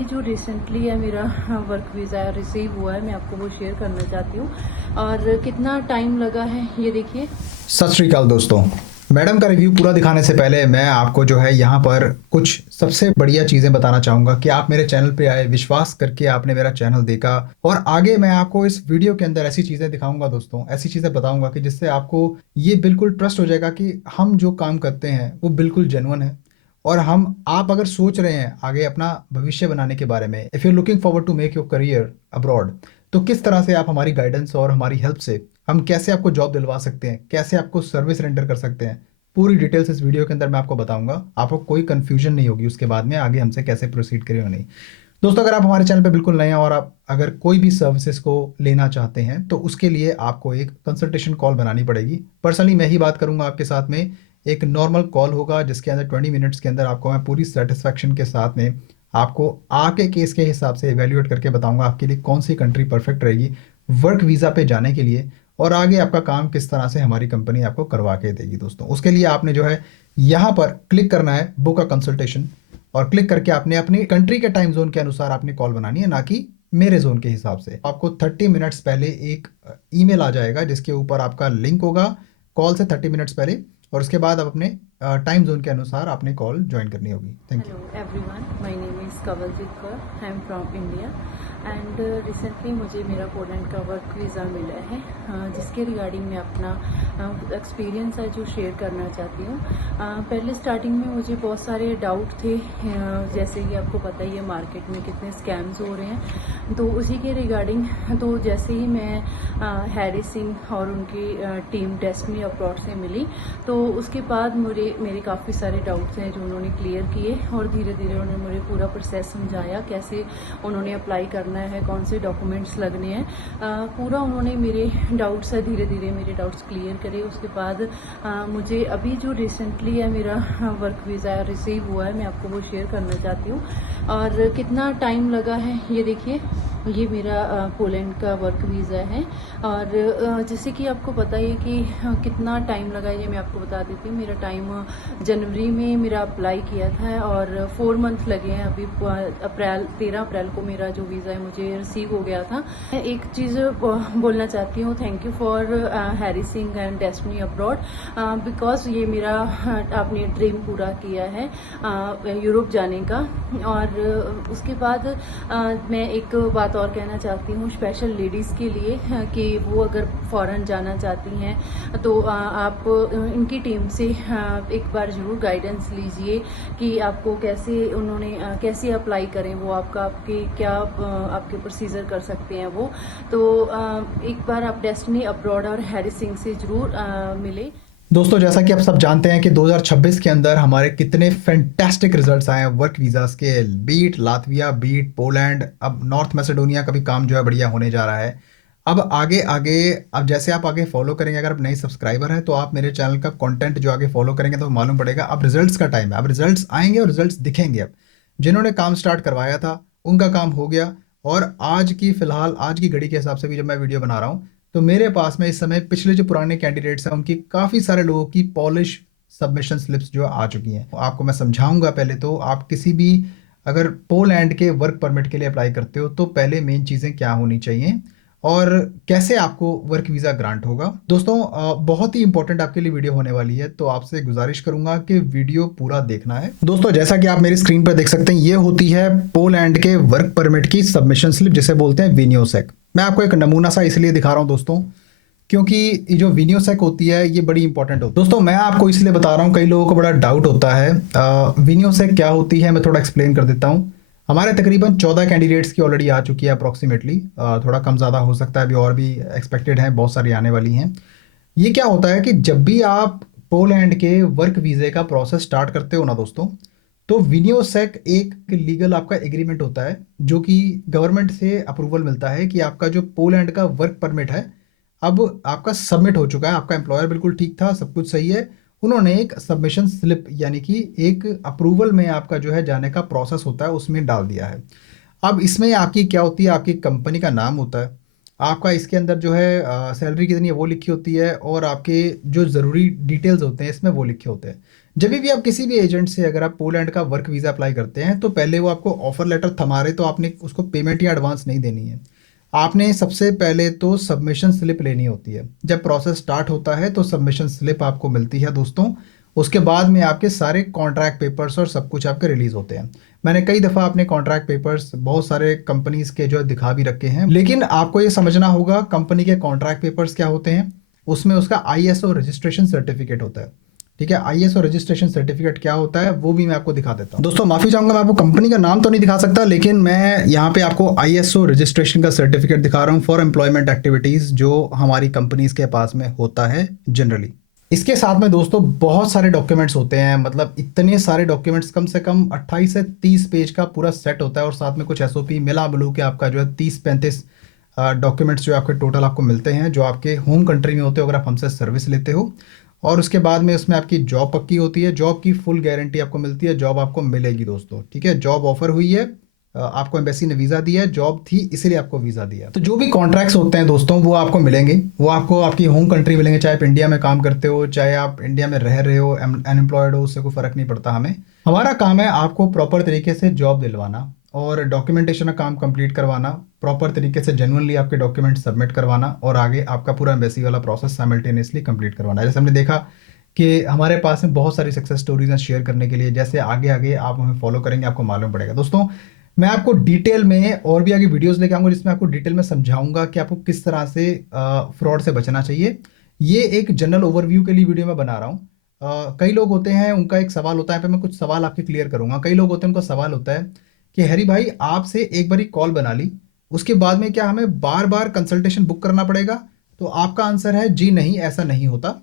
अभी जो रिसेंटली है मेरा वर्क वीज़ा रिसीव हुआ है, मैं आपको वो शेयर करना चाहती हूँ। और कितना टाइम लगा है ये देखिए। सत श्री अकाल दोस्तों। मैडम का रिव्यू पूरा दिखाने से पहले मैं आपको जो है यहाँ पर कुछ सबसे बढ़िया चीज़ें बताना चाहूँगा कि आप मेरे चैनल पे आए, विश्वास करके आपने मेरा चैनल देखा और आगे मैं आपको इस वीडियो के अंदर ऐसी चीज़ें दिखाऊंगा दोस्तों, ऐसी चीज़ें बताऊंगा कि जिससे आपको ये बिल्कुल ट्रस्ट हो जाएगा कि हम जो काम करते हैं वो बिल्कुल जेन्युइन है। और आप अगर सोच रहे हैं आगे अपना भविष्य बनाने के बारे में, if you looking forward to make your career abroad, तो किस तरह से आप हमारी गाइडेंस और हमारी हेल्प से हम कैसे आपको जॉब दिलवा सकते हैं, कैसे आपको सर्विस रेंडर कर सकते हैं, पूरी डिटेल्स इस वीडियो के अंदर मैं आपको बताऊंगा। आपको कोई कंफ्यूजन नहीं होगी उसके बाद में आगे हमसे कैसे प्रोसीड करें और नहीं। दोस्तों, अगर आप हमारे चैनल पे बिल्कुल नए हैं और आप अगर कोई भी सर्विसेज को लेना चाहते हैं तो उसके लिए आपको एक कंसल्टेशन कॉल बनानी पड़ेगी। पर्सनली मैं ही बात करूंगा आपके साथ में। एक नॉर्मल कॉल होगा जिसके अंदर 20 मिनट्स के अंदर आपको मैं पूरी सेटिस्फैक्शन के साथ में आपको आपके केस के हिसाब से इवेल्युएट करके बताऊंगा आपके लिए कौन सी कंट्री परफेक्ट रहेगी वर्क वीज़ा पे जाने के लिए, और आगे आपका काम किस तरह से हमारी कंपनी आपको करवा के देगी। दोस्तों, उसके लिए आपने जो है यहाँ पर क्लिक करना है बुक अ कंसल्टेशन, और क्लिक करके आपने अपनी कंट्री के टाइम जोन के अनुसार आपने कॉल बनानी है, ना कि मेरे जोन के हिसाब से। आपको 30 मिनट्स पहले एक ईमेल आ जाएगा जिसके ऊपर आपका लिंक होगा कॉल से 30 मिनट्स पहले, और उसके बाद आप अपने टाइम जोन के अनुसार आपने कॉल ज्वाइन करनी होगी। Thank you. Hello everyone, my name is Kawaljeet Kaur, I am from India and recently मुझे मेरा पोलैंड का वर्क वीज़ा मिला है, जिसके रिगार्डिंग मैं अपना एक्सपीरियंस है जो शेयर करना चाहती हूँ। पहले स्टार्टिंग में मुझे बहुत सारे डाउट थे, जैसे कि आपको पता ही है मार्केट में कितने स्कैम्स हो रहे हैं, तो उसी के रिगार्डिंग तो जैसे ही मैं हैरी सिंह और उनकी टीम डेस्टिनी अब्रॉड से मिली, तो उसके बाद मेरे काफ़ी सारे डाउट्स हैं जो उन्होंने क्लियर किए, और धीरे धीरे उन्होंने मुझे पूरा प्रोसेस समझाया कैसे उन्होंने अप्लाई करना है, कौन से डॉक्यूमेंट्स लगने हैं, पूरा उन्होंने मेरे डाउट्स है धीरे धीरे मेरे डाउट्स क्लियर करे। उसके बाद मुझे अभी जो रिसेंटली है मेरा वर्क वीज़ा रिसीव हुआ है, मैं आपको वो शेयर करना चाहती हूँ। और कितना टाइम लगा है ये देखिए, ये मेरा पोलैंड का वर्क वीज़ा है। और जैसे कि आपको पता है कि कितना टाइम लगा है, ये मैं आपको बता देती हूँ। मेरा टाइम जनवरी में मेरा अप्लाई किया था और 4 मंथ लगे हैं अभी। 13 अप्रैल को मेरा जो वीज़ा है मुझे रिसीव हो गया था। मैं एक चीज़ बोलना चाहती हूँ, thank you for Harry Singh and destiny abroad, because ये मेरा आपने ड्रीम पूरा किया है यूरोप जाने का। और उसके बाद मैं एक बात और कहना चाहती हूँ स्पेशल लेडीज़ के लिए, कि वो अगर फॉरेन जाना चाहती हैं तो आप इनकी टीम से एक बार ज़रूर गाइडेंस लीजिए कि आपको कैसे अप्लाई करें, वो आपके क्या आपके प्रोसीजर कर सकते हैं वो। तो एक बार आप डेस्टिनी अब्रॉड और हैरी सिंह से ज़रूर मिले। दोस्तों, जैसा कि आप सब जानते हैं कि 2026 के अंदर हमारे कितने फैंटास्टिक रिजल्ट्स आए हैं वर्क वीज़ास के। बीट लातविया, बीट पोलैंड, अब नॉर्थ मैसेडोनिया का भी काम जो है बढ़िया होने जा रहा है। अब आगे आगे, अब जैसे आप आगे फॉलो करेंगे, अगर आप नए सब्सक्राइबर हैं तो आप मेरे चैनल का कंटेंट जो आगे फॉलो करेंगे तो मालूम पड़ेगा। अब रिजल्ट्स का टाइम है, अब रिजल्ट्स आएंगे और रिजल्ट्स दिखेंगे। अब जिन्होंने काम स्टार्ट करवाया था उनका काम हो गया, और आज की फ़िलहाल आज की घड़ी के हिसाब से भी जब मैं वीडियो बना रहा हूँ तो मेरे पास में इस समय पिछले जो पुराने कैंडिडेट्स हैं उनकी काफ़ी सारे लोगों की पॉलिश सबमिशन स्लिप्स जो आ चुकी हैं। आपको मैं समझाऊंगा। पहले तो आप किसी भी अगर पोलैंड के वर्क परमिट के लिए अप्लाई करते हो तो पहले मेन चीज़ें क्या होनी चाहिए और कैसे आपको वर्क वीज़ा ग्रांट होगा। दोस्तों, बहुत ही इंपॉर्टेंट आपके लिए वीडियो होने वाली है, तो आपसे गुजारिश करूंगा कि वीडियो पूरा देखना है। दोस्तों, जैसा कि आप मेरी स्क्रीन पर देख सकते हैं, ये होती है पोलैंड के वर्क परमिट की सबमिशन स्लिप, जिसे बोलते हैं विनियोसेक। मैं आपको एक नमूना सा इसलिए दिखा रहा हूं दोस्तों, क्योंकि ये जो विनियोसेक होती है ये बड़ी इंपॉर्टेंट होती है। दोस्तों, मैं आपको इसलिए बता रहा हूँ, कई लोगों को बड़ा डाउट होता है विनियोसेक क्या होती है। मैं थोड़ा एक्सप्लेन कर देता हूँ। हमारे तकरीबन 14 कैंडिडेट्स की ऑलरेडी आ चुकी है अप्रॉक्सीमेटली, थोड़ा कम ज़्यादा हो सकता है, अभी और भी एक्सपेक्टेड हैं, बहुत सारी आने वाली हैं। ये क्या होता है कि जब भी आप पोलैंड के वर्क वीज़े का प्रोसेस स्टार्ट करते हो ना दोस्तों, तो विनियोसेक एक लीगल आपका एग्रीमेंट होता है जो कि गवर्नमेंट से अप्रूवल मिलता है कि आपका जो पोलैंड का वर्क परमिट है अब आपका सबमिट हो चुका है। आपका एम्प्लॉयर बिल्कुल ठीक था, सब कुछ सही है। उन्होंने एक सबमिशन स्लिप यानी कि एक अप्रूवल में आपका जो है जाने का प्रोसेस होता है उसमें डाल दिया है। अब इसमें आपकी क्या होती है, आपकी कंपनी का नाम होता है, आपका इसके अंदर जो है सैलरी कितनी है वो लिखी होती है, और आपके जो ज़रूरी डिटेल्स होते हैं इसमें वो लिखे होते हैं। जब भी आप किसी भी एजेंट से अगर आप पोलैंड का वर्क वीज़ा अप्लाई करते हैं तो पहले वो आपको ऑफर लेटर थमा रहे तो आपने उसको पेमेंट या एडवांस नहीं देनी है। आपने सबसे पहले तो सबमिशन स्लिप लेनी होती है। जब प्रोसेस स्टार्ट होता है तो सबमिशन स्लिप आपको मिलती है दोस्तों। उसके बाद में आपके सारे कॉन्ट्रैक्ट पेपर्स और सब कुछ आपके रिलीज होते हैं। मैंने कई दफ़ा अपने कॉन्ट्रैक्ट पेपर्स बहुत सारे कंपनीज के जो है दिखा भी रखे हैं, लेकिन आपको ये समझना होगा कंपनी के कॉन्ट्रैक्ट पेपर्स क्या होते हैं। उसमें उसका आईएसओ रजिस्ट्रेशन सर्टिफिकेट होता है। ठीक है, आईएसओ रजिस्ट्रेशन सर्टिफिकेट क्या होता है वो भी मैं आपको दिखा देता हूँ। दोस्तों माफी चाहूंगा, मैं आपको कंपनी का नाम तो नहीं दिखा सकता, लेकिन मैं यहाँ पे आपको आईएसओ रजिस्ट्रेशन का सर्टिफिकेट दिखा रहा हूँ फॉर एम्प्लॉयमेंट एक्टिविटीज, जो हमारी कंपनीज के पास में होता है जनरली। इसके साथ में दोस्तों बहुत सारे डॉक्यूमेंट्स होते हैं, मतलब इतने सारे डॉक्यूमेंट्स, कम से कम 28 से 30 पेज का पूरा सेट होता है, और साथ में कुछ एसओपी मिला मिलू के आपका जो है 30-35 डॉक्यूमेंट्स जो आपके टोटल आपको मिलते हैं, जो आपके होम कंट्री में होते हो अगर आप हमसे सर्विस लेते हो। और उसके बाद में उसमें आपकी जॉब पक्की होती है, जॉब की फुल गारंटी आपको मिलती है, जॉब आपको मिलेगी दोस्तों। ठीक है, जॉब ऑफर हुई है, आपको एम्बेसी ने वीज़ा दिया है, जॉब थी इसलिए आपको वीज़ा दिया है। तो जो भी कॉन्ट्रैक्ट्स होते हैं दोस्तों वो आपको मिलेंगे, वो आपको आपकी होम कंट्री मिलेंगे, चाहे आप इंडिया में काम करते हो, चाहे आप इंडिया में रह रहे हो, अनएम्प्लॉयड हो, उससे कोई फ़र्क नहीं पड़ता हमें। हमारा काम है आपको प्रॉपर तरीके से जॉब दिलवाना और डॉक्यूमेंटेशन का काम कंप्लीट करवाना, प्रॉपर तरीके से जेन्युइनली आपके डॉक्यूमेंट सबमिट करवाना, और आगे आपका पूरा एम्बेसी वाला प्रोसेस साइमल्टेनियसली कंप्लीट करवाना। जैसे हमने देखा कि हमारे पास में बहुत सारी सक्सेस स्टोरीज हैं शेयर करने के लिए, जैसे आगे आगे आप हमें फॉलो करेंगे आपको मालूम पड़ेगा। दोस्तों मैं आपको डिटेल में और भी आगे वीडियोस लेके आऊंगा जिसमें आपको डिटेल में समझाऊंगा कि आपको किस तरह से फ्रॉड से बचना चाहिए। ये एक जनरल ओवरव्यू के लिए वीडियो मैं बना रहा हूँ। कई लोग होते हैं उनका एक सवाल होता है, पे मैं कुछ सवाल आपके क्लियर करूंगा। कई लोग होते हैं उनका सवाल होता है कि हैरी भाई आपसे एक बारी कॉल बना ली, उसके बाद में क्या हमें बार बार कंसल्टेशन बुक करना पड़ेगा? तो आपका आंसर है जी नहीं, ऐसा नहीं होता।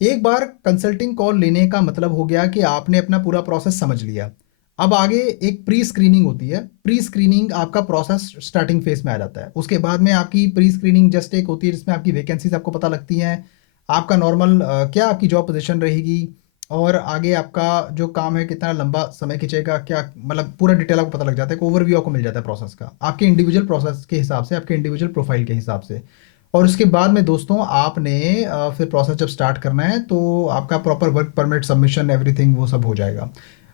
एक बार कंसल्टिंग कॉल लेने का मतलब हो गया कि आपने अपना पूरा प्रोसेस समझ लिया। अब आगे एक प्री स्क्रीनिंग होती है। प्री स्क्रीनिंग आपका प्रोसेस स्टार्टिंग फेज में आ जाता है। उसके बाद में आपकी प्री स्क्रीनिंग जस्ट एक होती है जिसमें आपकी वैकेंसीज आपको पता लगती हैं, आपका नॉर्मल क्या आपकी जॉब पोजीशन रहेगी, और आगे आपका जो काम है कितना लंबा समय खींचेगा, क्या मतलब पूरा डिटेल आपको पता लग जाता है, एक ओवरव्यू आपको मिल जाता है प्रोसेस का, आपके इंडिविजुअल प्रोसेस के हिसाब से, आपके इंडिविजुअल प्रोफाइल के हिसाब से। और उसके बाद में दोस्तों आपने फिर प्रोसेस जब स्टार्ट करना है तो आपका proper work permit submission everything वो सब हो जाएगा।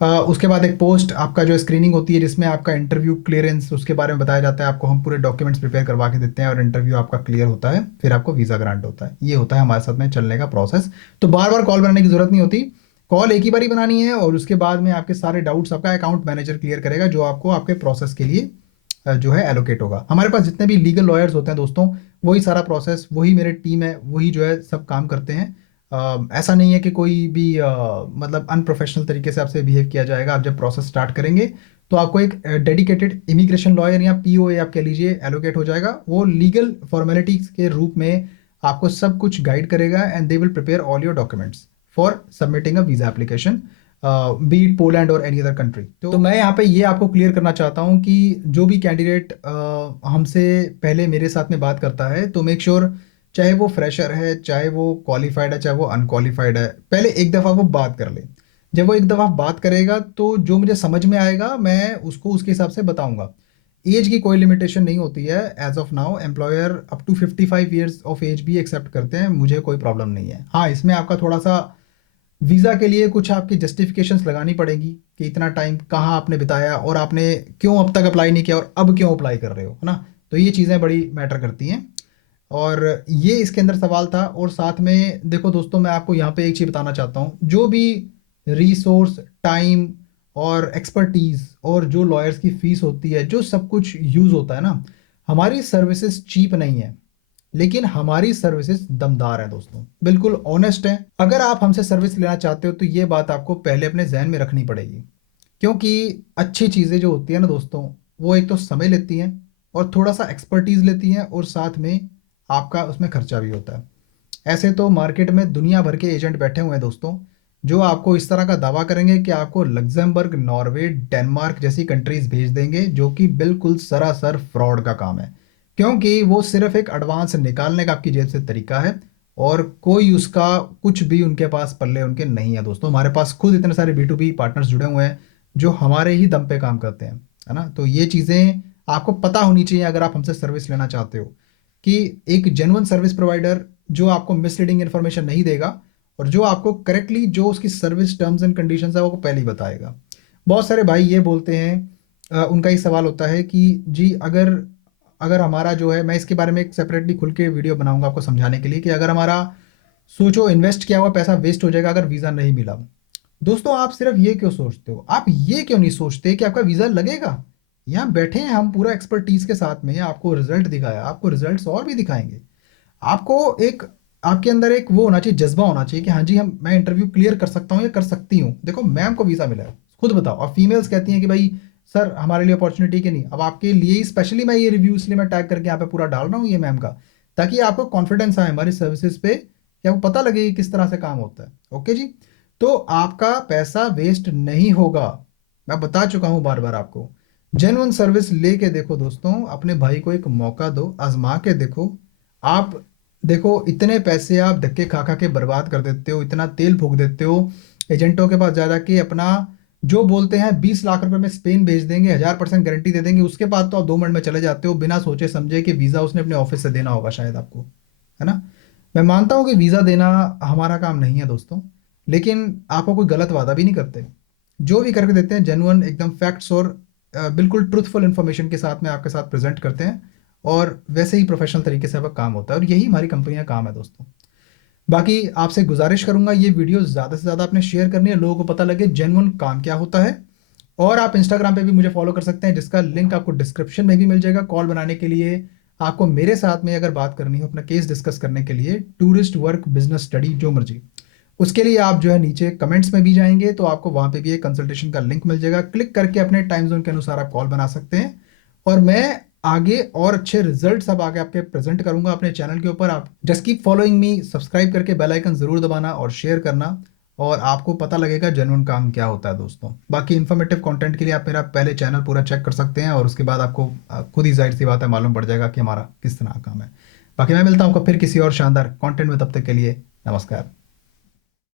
उसके बाद एक पोस्ट आपका जो स्क्रीनिंग होती है जिसमें आपका इंटरव्यू क्लियरेंस उसके बारे में बताया जाता है, आपको हम पूरे डॉक्यूमेंट्स प्रिपेयर करवा के देते हैं और इंटरव्यू आपका क्लियर होता है, फिर आपको वीज़ा ग्रांट होता है। ये होता है हमारे साथ में चलने का प्रोसेस। तो बार बार कॉल बनाने की जरूरत नहीं होती, कॉल एक ही बार ही बनानी है, और उसके बाद में आपके सारे डाउट्स आपका अकाउंट मैनेजर क्लियर करेगा, जो आपको आपके प्रोसेस के लिए जो है एलोकेट होगा। हमारे पास जितने भी लीगल लॉयर्स होते हैं दोस्तों, वही सारा प्रोसेस, वही मेरे टीम है, वही जो है सब काम करते हैं। ऐसा नहीं है कि कोई भी मतलब अनप्रोफेशनल तरीके से आपसे बिहेव किया जाएगा। आप जब प्रोसेस स्टार्ट करेंगे तो आपको एक डेडिकेटेड इमिग्रेशन लॉयर या पीओए आप कह लीजिए एलोकेट हो जाएगा। वो लीगल फॉर्मेलिटीज के रूप में आपको सब कुछ गाइड करेगा, and they will prepare all your documents for submitting a visa application, B it Poland और एनी अदर कंट्री। तो मैं यहाँ पे ये आपको क्लियर करना चाहता हूँ कि जो भी कैंडिडेट हमसे पहले मेरे साथ में बात करता है तो मेक श्योर चाहे वो फ्रेशर है, चाहे वो क्वालिफाइड है, चाहे वो अनक्वालिफाइड है, पहले एक दफ़ा वो बात कर ले। जब वो एक दफ़ा बात करेगा तो जो मुझे समझ में आएगा मैं उसको उसके हिसाब से बताऊंगा। एज की कोई लिमिटेशन नहीं होती है। As of now employer up to 55 years of age भी एक्सेप्ट करते हैं, मुझे कोई प्रॉब्लम नहीं है। हाँ, इसमें आपका थोड़ा सा वीज़ा के लिए कुछ आपकी जस्टिफिकेशंस लगानी पड़ेगी कि इतना टाइम कहाँ आपने बिताया और आपने क्यों अब तक अप्लाई नहीं किया और अब क्यों अप्लाई कर रहे हो, है ना। तो ये चीज़ें बड़ी मैटर करती हैं, और ये इसके अंदर सवाल था। और साथ में देखो दोस्तों, मैं आपको यहाँ पे एक चीज़ बताना चाहता हूँ, जो भी रिसोर्स, टाइम और एक्सपर्टीज़ और जो लॉयर्स की फ़ीस होती है, जो सब कुछ यूज़ होता है ना, हमारी सर्विसेज चीप नहीं है, लेकिन हमारी सर्विसेज दमदार है दोस्तों, बिल्कुल ऑनेस्ट है। अगर आप हमसे सर्विस लेना चाहते हो तो ये बात आपको पहले अपने जहन में रखनी पड़ेगी, क्योंकि अच्छी चीज़ें जो होती है ना दोस्तों, वो एक तो समय लेती हैं और थोड़ा सा एक्सपर्टीज़ लेती हैं, और साथ में आपका उसमें खर्चा भी होता है। ऐसे तो मार्केट में दुनिया भर के एजेंट बैठे हुए हैं दोस्तों, जो आपको इस तरह का दावा करेंगे कि आपको लग्जमबर्ग, नॉर्वे, डेनमार्क जैसी कंट्रीज भेज देंगे, जो कि बिल्कुल सरासर फ्रॉड का काम है, क्योंकि वो सिर्फ एक एडवांस निकालने का आपकी जेब से तरीका है, और कोई उसका कुछ भी उनके पास पल्ले उनके नहीं है दोस्तों। हमारे पास खुद इतने सारे B2B पार्टनर्स जुड़े हुए हैं जो हमारे ही दम पे काम करते हैं, है ना। तो ये चीज़ें आपको पता होनी चाहिए अगर आप हमसे सर्विस लेना चाहते हो, कि एक जेन्युइन सर्विस प्रोवाइडर जो आपको मिसलीडिंग इन्फॉर्मेशन नहीं देगा और जो आपको करेक्टली जो उसकी सर्विस टर्म्स एंड कंडीशंस है वो पहले ही बताएगा। बहुत सारे भाई ये बोलते हैं, उनका ही सवाल होता है कि जी अगर अगर हमारा जो है, मैं इसके बारे में एक सेपरेटली खुल के वीडियो बनाऊंगा आपको समझाने के लिए कि अगर हमारा सोचो इन्वेस्ट किया हुआ पैसा वेस्ट हो जाएगा अगर वीज़ा नहीं मिला। दोस्तों आप सिर्फ ये क्यों सोचते हो, आप ये क्यों नहीं सोचते कि आपका वीज़ा लगेगा। यहाँ बैठे हैं हम पूरा एक्सपर्टीज के साथ में, आपको रिजल्ट दिखाया, आपको रिजल्ट्स और भी दिखाएंगे। आपको एक आपके अंदर एक वो होना चाहिए, जज्बा होना चाहिए कि हाँ जी हम मैं इंटरव्यू क्लियर कर सकता हूँ या कर सकती हूँ। देखो मैम को वीज़ा मिला है, खुद बताओ। और फीमेल्स कहती हैं कि भाई सर हमारे लिए अपॉर्चुनिटी के नहीं। अब आपके लिए ही स्पेशली मैं ये रिव्यू इसलिए मैं टैग करके यहाँ पे पूरा डाल रहा हूँ ये मैम का, ताकि आपको कॉन्फिडेंस आए हमारी सर्विसेज पे, कि आपको पता लगे कि किस तरह से काम होता है। ओके जी, तो आपका पैसा वेस्ट नहीं होगा, मैं बता चुका हूँ बार बार आपको। जेन्युइन सर्विस लेके देखो दोस्तों, अपने भाई को एक मौका दो, आजमा के देखो। आप देखो इतने पैसे आप धक्के खा खा के बर्बाद कर देते हो, इतना तेल फूक देते हो एजेंटों के पास जा जाके, अपना जो बोलते हैं 20 लाख रुपए में स्पेन भेज देंगे, 1000% गारंटी दे देंगे, उसके बाद तो आप 2 मिनट में चले जाते हो बिना सोचे समझे कि वीज़ा उसने अपने ऑफिस से देना होगा शायद आपको, है ना। मैं मानता हूँ कि वीज़ा देना हमारा काम नहीं है दोस्तों, लेकिन आपको कोई गलत वादा भी नहीं करते। जो भी करके देते हैं जेन्युइन एकदम फैक्ट्स और बिल्कुल ट्रूथफुल इन्फॉर्मेशन के साथ में आपके साथ प्रेजेंट करते हैं, और वैसे ही प्रोफेशनल तरीके से आपका काम होता है, और यही हमारी कंपनी का काम है दोस्तों। बाकी आपसे गुजारिश करूंगा ये वीडियो ज़्यादा से ज़्यादा आपने शेयर करनी है, लोगों को पता लगे जेन्युइन काम क्या होता है। और आप इंस्टाग्राम पे भी मुझे फॉलो कर सकते हैं, जिसका लिंक आपको डिस्क्रिप्शन में भी मिल जाएगा। कॉल बनाने के लिए आपको मेरे साथ में अगर बात करनी हो, अपना केस डिस्कस करने के लिए, टूरिस्ट वर्क बिजनेस स्टडी जो मर्जी, उसके लिए आप जो है नीचे कमेंट्स में भी जाएंगे तो आपको वहाँ पे भी एक कंसल्टेशन का लिंक मिल जाएगा। क्लिक करके अपने टाइम जोन के अनुसार आप कॉल बना सकते हैं, और मैं आगे और अच्छे रिजल्ट्स अब आगे आपके प्रेजेंट करूंगा अपने चैनल के ऊपर। आप just keep following me, subscribe करके बेल आइकन जरूर दबाना और शेयर करना, और आपको पता लगेगा जेन्युइन काम क्या होता है दोस्तों। बाकी इन्फॉर्मेटिव कंटेंट के लिए आप मेरा पहले चैनल पूरा चेक कर सकते हैं, और उसके बाद आपको खुद ही जाहिर सी बात है मालूम पड़ जाएगा कि हमारा किस तरह का काम है। बाकी मैं मिलता हूँ आपको फिर किसी और शानदार कंटेंट में, तब तक के लिए नमस्कार।